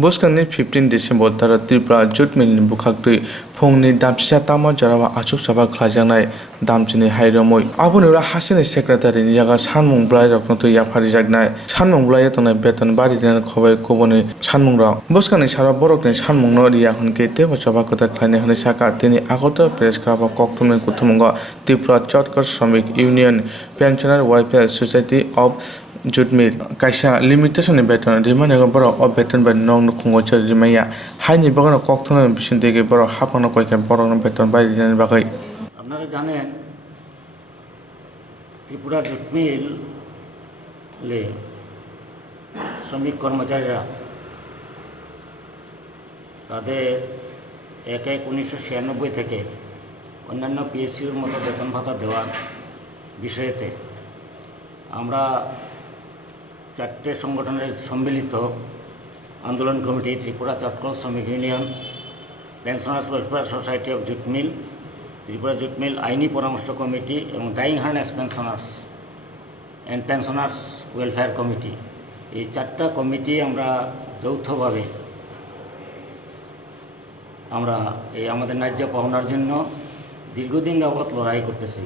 Boskanni 15 December tara Tripura jut milni bukhakti phongni damchisa tama jarawa achuk saba khlajanai damchini hairomoi aboni ura hasini secretary ni jaga sanmung blai rokno to yafari jagnai sanmung blai tonai beton bari den khobai koboni sanmung rok Boskanni sara borokni sanmung no riya hunke te saba kota khlaine hone saka tini agota press club koktumni kutumunga Tripura Chotkar Shramik Union Pensioner Welfare Society of jut mill kaisa limitation beton rimane boro of beton by non khongochar rimaya haini bagano kokthona bisin dege boro hapano koike boro beton by rin bagai আপনারা জানেন Tripura jute মিলে শ্রমিক কর্মচারীরা তাদের ১/১/১৯৯৬ থেকে অন্যান্য পিএসসির মতো বেতন ভাতা দেওয়ার বিষয়েতে আমরা চারটে সংগঠনের সম্মিলিত আন্দোলন কমিটি ত্রিপুরা চটকল শ্রমিক union pensioners welfare society of jute mill Tripura jute mill আইনি পরামর্শ কমিটি এবং ডাইং হার্নেস pensioners and pensioners welfare committee এই চারটা কমিটি আমরা যৌথভাবে আমরা এই আমাদের ন্যায্য পাওনার জন্য দীর্ঘদিন যাবৎ লড়াই করতেছি।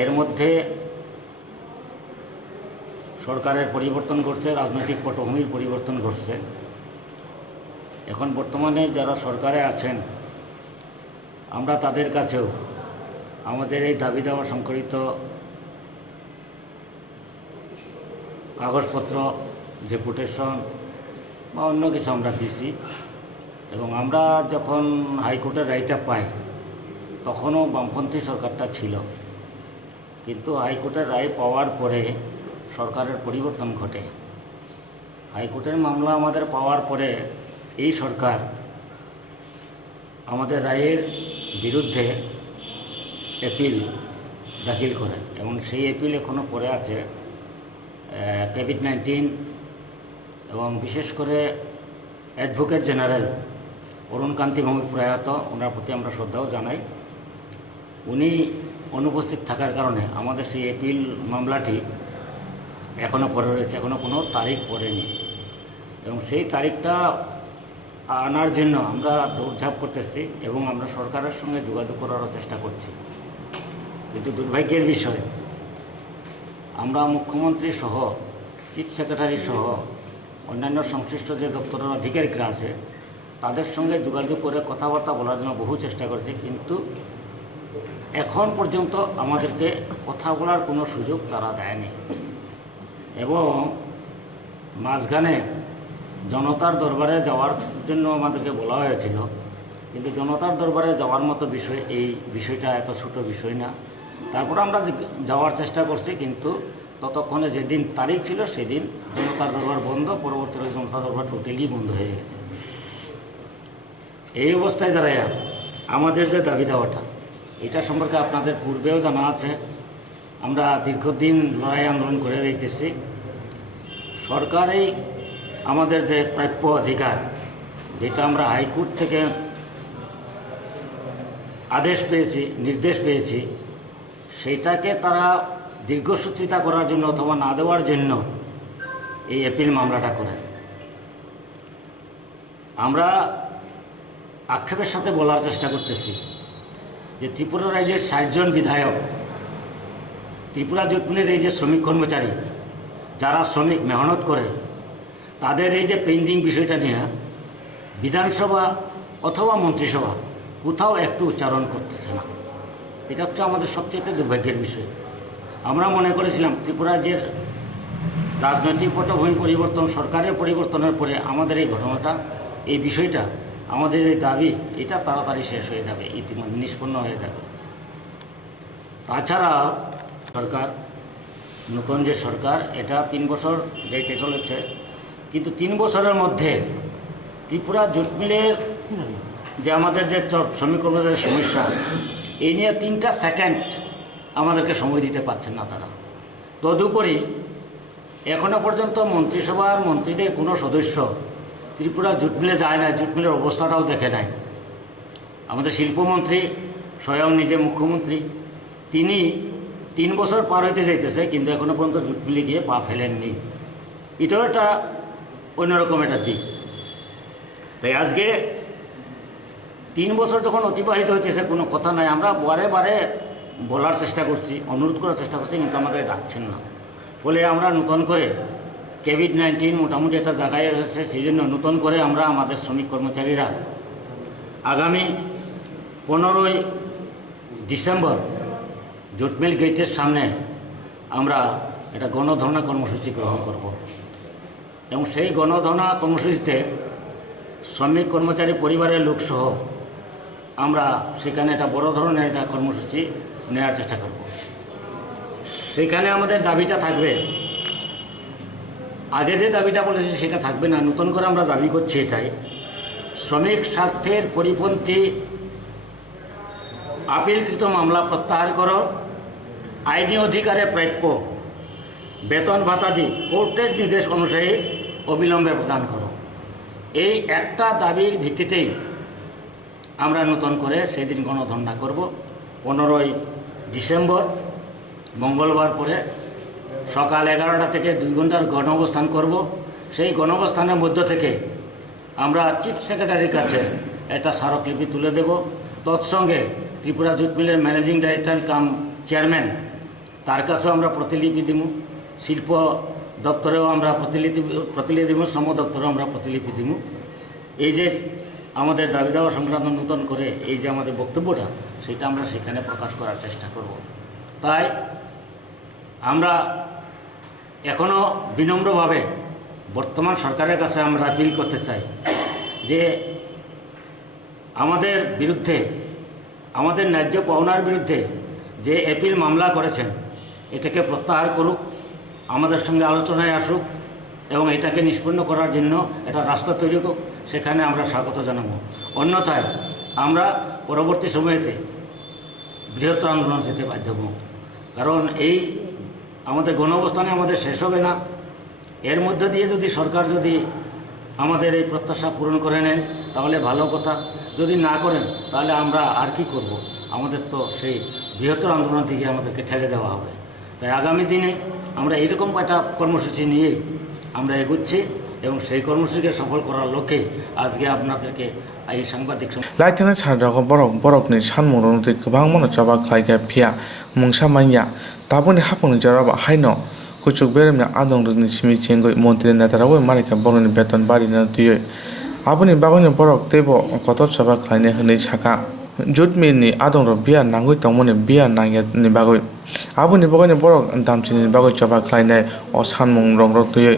এর মধ্যে সরকারের পরিবর্তন ঘটছে, রাজনৈতিক পটভূমির পরিবর্তন ঘটছে। এখন বর্তমানে যারা সরকারে আছেন আমরা তাদের কাছেও আমাদের এই দাবি দেওয়া সংকলিত কাগজপত্র ডেপুটেশন বা অন্য কিছু আমরা দিছি এবং আমরা যখন হাইকোর্টের রায়টা পাই তখনও বামপন্থী সরকারটা ছিল, কিন্তু হাইকোর্টের রায় পাওয়ার পরে সরকারের পরিবর্তন ঘটে। হাইকোর্টের মামলা আমাদের পাওয়ার পরে এই সরকার আমাদের রায়ের বিরুদ্ধে অ্যাপিল দাখিল করে এবং সেই অ্যাপিল এখনও পড়ে আছে। কোভিড-19 এবং বিশেষ করে অ্যাডভোকেট জেনারেল অরুণ কান্তি ভৌমিক প্রয়াত, ওনার প্রতি আমরা শ্রদ্ধাও জানাই। উনি অনুপস্থিত থাকার কারণে আমাদের সেই অ্যাপিল মামলাটি এখনও পড়ে রয়েছে, এখনও কোনো তারিখ পড়েনি এবং সেই তারিখটা আনার জন্য আমরা দৌড়ঝাঁপ করতেছি এবং আমরা সরকারের সঙ্গে যোগাযোগ করারও চেষ্টা করছি। কিন্তু দুর্ভাগ্যের বিষয় আমরা মুখ্যমন্ত্রী সহ চিফ সেক্রেটারি সহ অন্যান্য সংশ্লিষ্ট যে দপ্তরের আধিকারিকরা আছে তাদের সঙ্গে যোগাযোগ করে কথাবার্তা বলার জন্য বহু চেষ্টা করছে, কিন্তু এখন পর্যন্ত আমাদেরকে কথা বলার কোনো সুযোগ তারা দেয়নি এবং মাঝখানে জনতার দরবারে যাওয়ার জন্য আমাদেরকে বলা হয়েছিল, কিন্তু জনতার দরবারে যাওয়ার মতো বিষয় এই বিষয়টা এত ছোট বিষয় না। তারপর আমরা যাওয়ার চেষ্টা করছি, কিন্তু ততক্ষণে যেদিন তারিখ ছিল সেদিন জনতার দরবার বন্ধ, পরবর্তীতে জনতার দরবার টোটালি বন্ধ হয়ে গেছে। এই অবস্থায় দাঁড়ায় আমাদের যে দাবি দেওয়াটা এটা সম্পর্কে আপনাদের পূর্বেও জানা আছে। আমরা দীর্ঘদিন লড়াই আন্দোলন করে দিতেছি। সরকারই আমাদের যে প্রাপ্য অধিকার, যেটা আমরা হাইকোর্ট থেকে আদেশ পেয়েছি, নির্দেশ পেয়েছি, সেইটাকে তারা দীর্ঘসূত্রিতা করার জন্য অথবা না দেওয়ার জন্য এই অ্যাপিল মামলাটা করেন। আমরা আক্ষেপের সাথে বলার চেষ্টা করতেছি যে ত্রিপুরা রাজ্যের ৬০ জন বিধায়ক, ত্রিপুরা জুট মিলের এই যে শ্রমিক কর্মচারী যারা শ্রমিক মেহনত করে, তাদের এই যে পেন্ডিং বিষয়টা নিয়ে বিধানসভা অথবা মন্ত্রিসভা কোথাও একটু উচ্চারণ করতেছে না। এটা হচ্ছে আমাদের সবচেয়ে দুর্ভাগ্যের বিষয়। আমরা মনে করেছিলাম ত্রিপুরা রাজ্যের রাজনৈতিক পটভূমি পরিবর্তন, সরকারের পরিবর্তনের পরে আমাদের এই ঘটনাটা, এই বিষয়টা, আমাদের এই দাবি এটা তাড়াতাড়ি শেষ হয়ে যাবে, ইতিমধ্যে নিষ্পন্ন হয়ে যাবে। তাছাড়া সরকার, নতুন যে সরকার, এটা ৩ বছর যেতে চলেছে, কিন্তু ৩ বছরের মধ্যে ত্রিপুরা জুট মিলের যে আমাদের যে শ্রমিক কর্মচারীর সমস্যা, এই নিয়ে ৩টা সেকেন্ড আমাদেরকে সময় দিতে পারছেন না তারা। তদুপরি এখনও পর্যন্ত মন্ত্রিসভার মন্ত্রীদের কোনো সদস্য ত্রিপুরা জুট মিলে যায় না, জুট মিলের অবস্থাটাও দেখে নেয়। আমাদের শিল্পমন্ত্রী স্বয়ং নিজে মুখ্যমন্ত্রী, তিনি ৩ বছর পার হইতে যাইতেছে, কিন্তু এখনও পর্যন্ত জুট মিলে গিয়ে পা ফেলেননি। এটাও একটা অন্যরকম একটা দিক। তাই আজকে 3 বছর যখন অতিবাহিত হইতেছে কোনো কথা নাই, আমরা বারে বারে বলার চেষ্টা করছি, অনুরোধ করার চেষ্টা করছি, কিন্তু আমাদের ডাকছেন না। ফলে আমরা নতুন করে কোভিড-19 মোটামুটি একটা জায়গায় এসেছে, সেই জন্য নতুন করে আমরা আমাদের শ্রমিক কর্মচারীরা আগামী 15ই ডিসেম্বর জুট মিল গেটের সামনে আমরা একটা গণধর্ণা কর্মসূচি গ্রহণ করব এবং সেই গণধর্ণা কর্মসূচিতে শ্রমিক কর্মচারী পরিবারের লোকসহ আমরা সেখানে একটা বড় ধরনের একটা কর্মসূচি নেওয়ার চেষ্টা করব। সেখানে আমাদের দাবিটা থাকবে, আগে যে দাবিটা বলেছি সেটা থাকবে না, নতুন করে আমরা দাবি করছি এটাই, শ্রমিক স্বার্থের পরিপন্থী আপিলকৃত মামলা প্রত্যাহার করো, আইনি অধিকারে প্রাপ্য বেতন ভাতাদি কোর্টের নির্দেশ অনুযায়ী অবিলম্বে প্রদান করো। এই একটা দাবির ভিত্তিতেই আমরা নতুন করে সেদিন গণধর্ণা করব 15ই ডিসেম্বর মঙ্গলবার পরে সকাল 11টা থেকে 2 ঘন্টার গণঅবস্থান করব। সেই গণঅবস্থানের মধ্য থেকে আমরা চিফ সেক্রেটারির কাছে একটা স্মারকলিপি তুলে দেব। তৎসঙ্গে ত্রিপুরা জুট মিলের ম্যানেজিং ডাইরেক্টর কাম চেয়ারম্যান তার কাছেও আমরা প্রতিলিপি দিব, শিল্প দপ্তরেও আমরা প্রতিলিপি দিব, শ্রম দপ্তরেও আমরা প্রতিলিপি দিব। এই যে আমাদের দাবি দাওয়া সংক্রান্ত নতুন করে এই যে আমাদের বক্তব্যটা, সেটা আমরা সেখানে প্রকাশ করার চেষ্টা করব। তাই আমরা এখনও বিনম্রভাবে বর্তমান সরকারের কাছে আমরা আপিল করতে চাই যে আমাদের বিরুদ্ধে, আমাদের ন্যায্য পাওনার বিরুদ্ধে যে অ্যাপিল মামলা করেছেন এটাকে প্রত্যাহার করুক, আমাদের সঙ্গে আলোচনায় আসুক এবং এটাকে নিষ্পন্ন করার জন্য একটা রাস্তা তৈরি হোক, সেখানে আমরা স্বাগত জানাবো। অন্যথায় আমরা পরবর্তী সময়েতে বৃহত্তর আন্দোলন যেতে বাধ্য হব, কারণ এই আমাদের গণঅবস্থানে আমাদের শেষ হবে না। এর মধ্য দিয়ে যদি সরকার যদি আমাদের এই প্রত্যাশা পূরণ করে নেন তাহলে ভালো কথা, যদি না করেন তাহলে আমরা আর কি করব, আমাদের তো সেই বৃহত্তর আন্দোলনের দিকে আমাদেরকে ঠেলে দেওয়া হবে। তাই আগামী দিনে আমরা এইরকম একটা কর্মসূচি নিয়ে আমরা এগোচ্ছি এবং সেই কর্মসূচিকে সফল করার লক্ষ্যে আজকে আপনাদেরকে এই সাংবাদিক লাইथाना सारदाखौ बरफनि सानमुंरंनि गोबां मन'जाबा खालायगा फिया मुंसा माइया दाबोनि हाफंनि जराबा हाइनो कुचुक बेरेमनि आदंनि सिमि चेंगै मन्त्रि नेतारावै मालिका बरनि बेतन बारिना दियै आबोनि बागैनि बरफ तेबो कतर सभा खालायनो होनै साका जुट मिलनि आदंर बिया नांगै तंमोनि बिया नांगेनि बागै आबोनि बागैनि बरफ दामचिनि बागै सभा खालायनाय अ सानमुंरं दियै